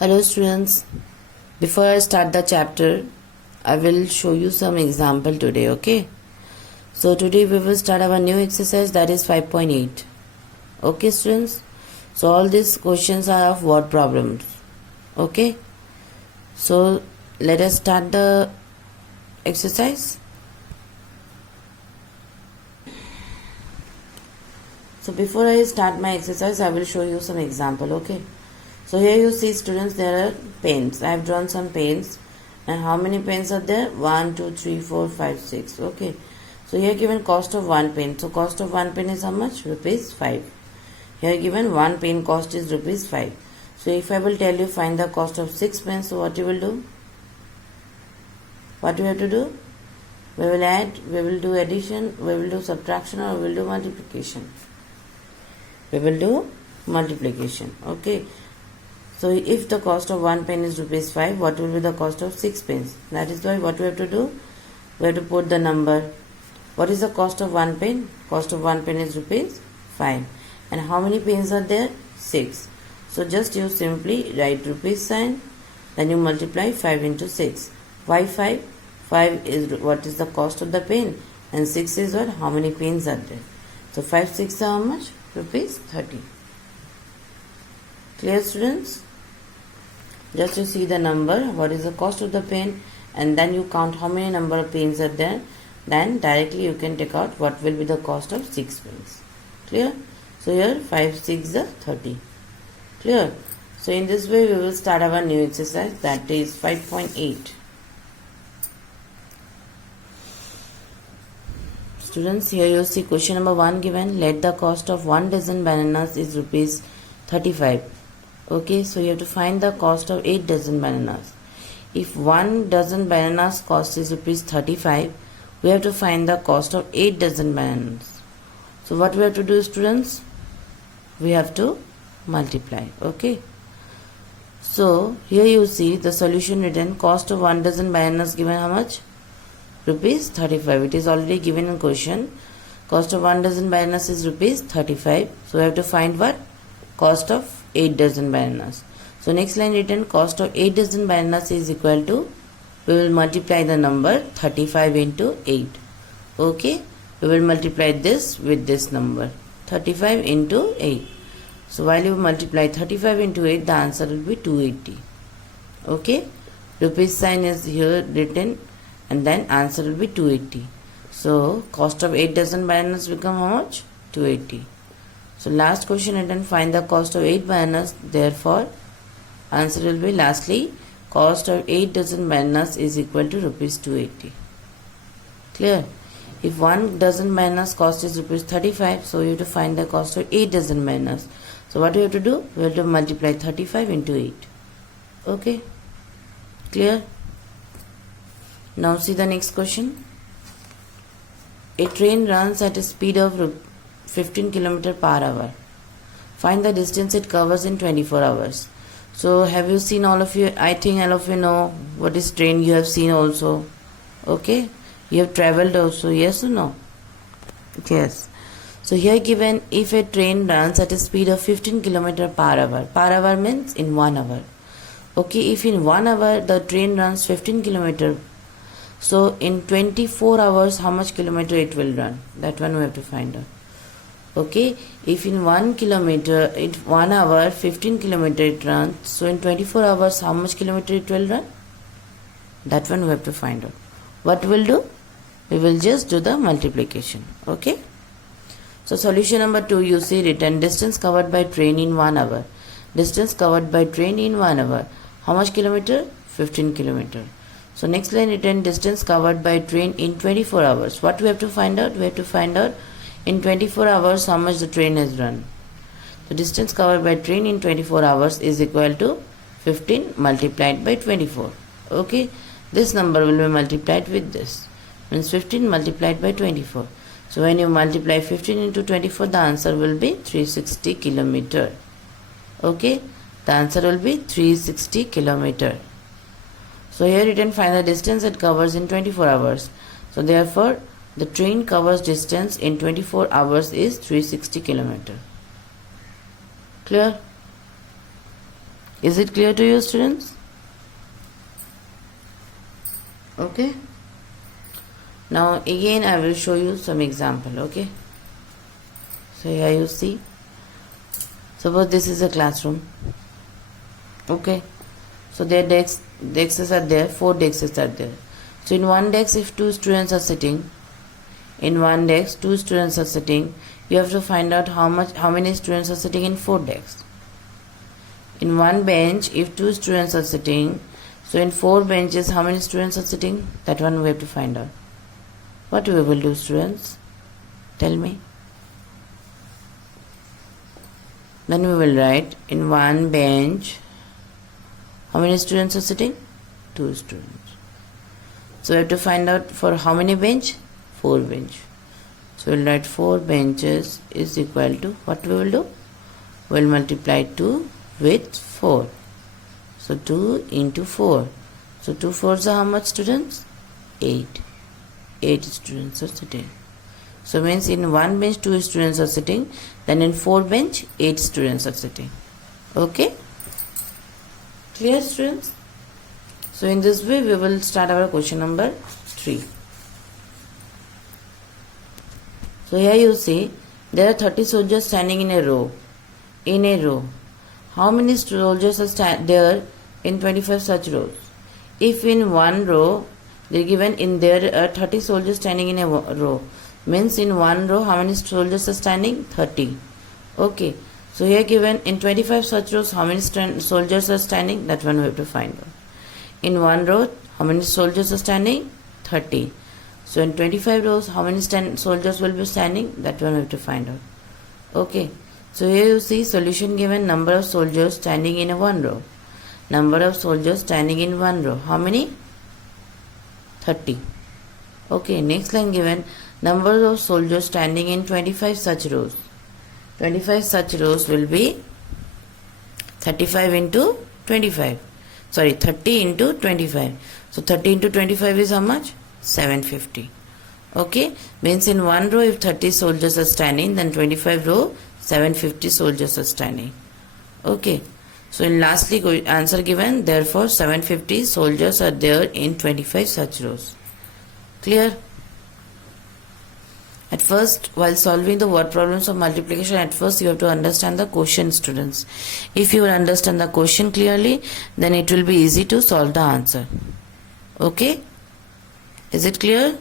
Hello students, before I start the chapter, I will show you some example today, okay? So today we will start our new exercise, that is 5.8. Okay students? So all these questions are of word problems, okay? So let us start the exercise. So before I start my exercise, I will show you some example, okay? So here you see students, there are pens. I have drawn some pens. And how many pens are there? 1, 2, 3, 4, 5, 6. Okay. So here given cost of one pen. So cost of one pen is how much? Rupees 5. Here given one pen cost is rupees 5. So if I will tell you find the cost of 6 pens, so what you will do? What we have to do? We will add, we will do addition, we will do subtraction, or we will do multiplication. We will do multiplication. Okay. So if the cost of one pen is rupees 5, what will be the cost of 6 pens? That is why what we have to do? We have to put the number. What is the cost of one pen? Cost of one pen is rupees 5. And how many pens are there? 6. So just you simply write rupees sign, then you multiply 5 into 6. Why 5? 5 is what is the cost of the pen, and 6 is what? How many pens are there? So 5 6 are how much? Rupees 30. Clear students? Just you see the number, what is the cost of the pen, and then you count how many number of pens are there. Then directly you can take out what will be the cost of 6 pens. Clear? So here 5 6 are 30. Clear? So in this way we will start our new exercise, that is 5.8. Students, here you see question number 1 given. Let the cost of 1 dozen bananas is rupees 35. Okay, so you have to find the cost of 8 dozen bananas. If 1 dozen bananas cost is rupees 35, we have to find the cost of 8 dozen bananas. So what we have to do, students? We have to multiply. Okay. So here you see the solution written, cost of 1 dozen bananas given how much? Rupees 35. It is already given in question. Cost of 1 dozen bananas is rupees 35. So we have to find what? Cost of 8 dozen bananas. So next line written, cost of 8 dozen bananas is equal to, we will multiply the number 35 into 8. Okay, we will multiply this with this number 35 into 8. So while you multiply 35 into 8, the answer will be 280. Okay, rupees sign is here written, and then answer will be 280. So cost of 8 dozen bananas become how much? 280. So last question written, find the cost of 8 bananas. Therefore answer will be lastly, cost of 8 dozen bananas is equal to rupees 280. Clear? If 1 dozen bananas cost is rupees 35, so you have to find the cost of 8 dozen bananas. So what we have to do? We have to multiply 35 into 8. Okay? Clear? Now see the next question. A train runs at a speed of 15 km per hour. Find the distance it covers in 24 hours. So have you seen, all of you? I think all of you know what is train. You have seen also. Okay? You have traveled also. Yes or no? Yes. So here given, if a train runs at a speed of 15 km per hour. Per hour means in 1 hour. Okay, if in 1 hour the train runs 15 km, so in 24 hours how much kilometer it will run? That one we have to find out. Okay, if in 1 kilometer, in 1 hour 15 kilometer it runs, so in 24 hours how much kilometer it will run? That one we have to find out. What we'll do? We will just do the multiplication. Okay. So solution number 2, you see written, distance covered by train in 1 hour. Distance covered by train in 1 hour. How much kilometer? 15 kilometer. So next line written, distance covered by train in 24 hours. What we have to find out? We have to find out in 24 hours how much the train has run. The distance covered by train in 24 hours is equal to 15 multiplied by 24. Okay, this number will be multiplied with this, means 15 multiplied by 24. So when you multiply 15 into 24, the answer will be 360 kilometer. Okay, the answer will be 360 kilometer. So here written, find the distance it covers in 24 hours. So therefore the train covers distance in 24 hours is 360 km. Clear? Is it clear to you, students? Okay. Now again I will show you some example. Okay. So here you see. Suppose this is a classroom. Okay. So their desks are there. 4 desks are there. So in one desk, if 2 students are sitting, in one desk 2 students are sitting, you have to find out how many students are sitting in 4 desks. In one bench, if 2 students are sitting, so in 4 benches, how many students are sitting? That one we have to find out. What we will do, students? Tell me. Then we will write in one bench, how many students are sitting? 2 students. So we have to find out for how many bench? 4 bench. So we'll write 4 benches is equal to, what we will do? We'll multiply 2 with 4. So 2 into 4. So 2 4s are how much, students? 8. 8 students are sitting. So means in one bench 2 students are sitting, then in 4 bench 8 students are sitting. Okay? Clear, students? So in this way we will start our question number 3. So here you see there are 30 soldiers standing in a row. In a row. How many soldiers are there in 25 such rows? If in one row they are given in there are 30 soldiers standing in a row, means in one row how many soldiers are standing? 30. Okay. So here given in 25 such rows how many soldiers are standing? That one we have to find out. In one row how many soldiers are standing? 30. So in 25 rows how many soldiers will be standing? That one we have to find out. Okay. So here you see solution given, number of soldiers standing in a one row. Number of soldiers standing in one row. How many? 30. Okay, next line given, number of soldiers standing in 25 such rows. 25 such rows will be 35 into 25. Sorry, 30 into 25. So 30 into 25 is how much? 750. Okay, means in one row if 30 soldiers are standing, then 25 row 750 soldiers are standing. Okay. So in lastly answer given, therefore 750 soldiers are there in 25 such rows. Clear? At first, while solving the word problems of multiplication, at first you have to understand the question, students. If you will understand the question clearly, then it will be easy to solve the answer. Okay? Is it clear?